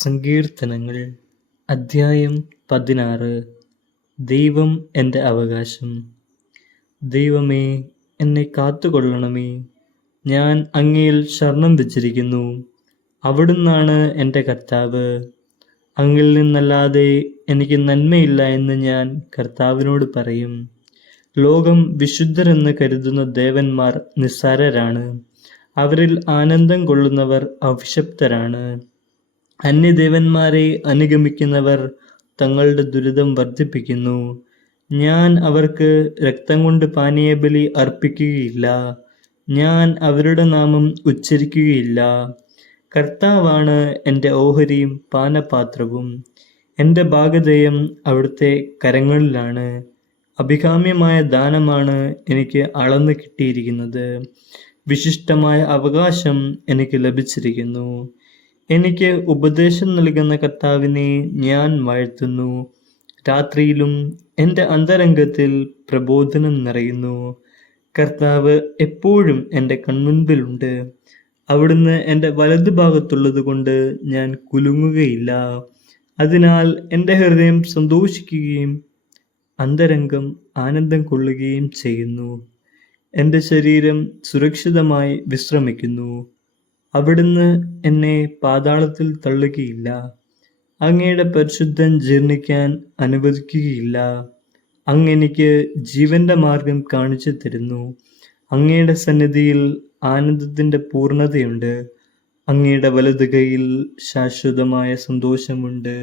സങ്കീർത്തനങ്ങൾ അദ്ധ്യായം 16. ദൈവം എൻ്റെ അവകാശം. ദൈവമേ, എന്നെ കാത്തുകൊള്ളണമേ. ഞാൻ അങ്ങയിൽ ശരണം വച്ചിരിക്കുന്നു. അവിടുന്നാണ് എൻ്റെ കർത്താവ്. അങ്ങിൽ നിന്നല്ലാതെ എനിക്ക് നന്മയില്ല എന്ന് ഞാൻ കർത്താവിനോട് പറയും. ലോകം വിശുദ്ധരെന്ന് കരുതുന്ന ദേവന്മാർ നിസ്സാരരാണ്. അവരിൽ ആനന്ദം കൊള്ളുന്നവർ അഭിശപ്തരാണ്. അന്യദേവന്മാരെ അനുഗമിക്കുന്നവർ തങ്ങളുടെ ദുരിതം വർദ്ധിപ്പിക്കുന്നു. ഞാൻ അവർക്ക് രക്തം കൊണ്ട് പാനീയബലി അർപ്പിക്കുകയില്ല. ഞാൻ അവരുടെ നാമം ഉച്ചരിക്കുകയില്ല. കർത്താവാണ് എൻ്റെ ഓഹരിയും പാനപാത്രവും. എൻ്റെ ഭാഗധേയം അവിടുത്തെ കരങ്ങളിലാണ്. അഭികാമ്യമായ ദാനമാണ് എനിക്ക് അളന്നു കിട്ടിയിരിക്കുന്നത്. വിശിഷ്ടമായ അവകാശം എനിക്ക് ലഭിച്ചിരിക്കുന്നു. എനിക്ക് ഉപദേശം നൽകുന്ന കർത്താവിനെ ഞാൻ വാഴ്ത്തുന്നു. രാത്രിയിലും എൻ്റെ അന്തരംഗത്തിൽ പ്രബോധനം നിറയുന്നു. കർത്താവ് എപ്പോഴും എൻ്റെ കൺമുൻപിലുണ്ട്. അവിടുന്ന് എൻ്റെ വലതുഭാഗത്തുള്ളതുകൊണ്ട് ഞാൻ കുലുങ്ങുകയില്ല. അതിനാൽ എൻ്റെ ഹൃദയം സന്തോഷിക്കുകയും അന്തരംഗം ആനന്ദം കൊള്ളുകയും ചെയ്യുന്നു. എൻ്റെ ശരീരം സുരക്ഷിതമായി വിശ്രമിക്കുന്നു. അവിടുന്ന് എന്നെ പാതാളത്തിൽ തള്ളുകയില്ല. അങ്ങയുടെ പരിശുദ്ധൻ ജീർണിക്കാൻ അനുവദിക്കുകയില്ല. അങ്ങ് എനിക്ക് ജീവന്റെ മാർഗം കാണിച്ചു തരുന്നു. അങ്ങയുടെ സന്നിധിയിൽ ആനന്ദത്തിൻ്റെ പൂർണ്ണതയുണ്ട്. അങ്ങയുടെ വലതുകൈയിൽ ശാശ്വതമായ സന്തോഷമുണ്ട്.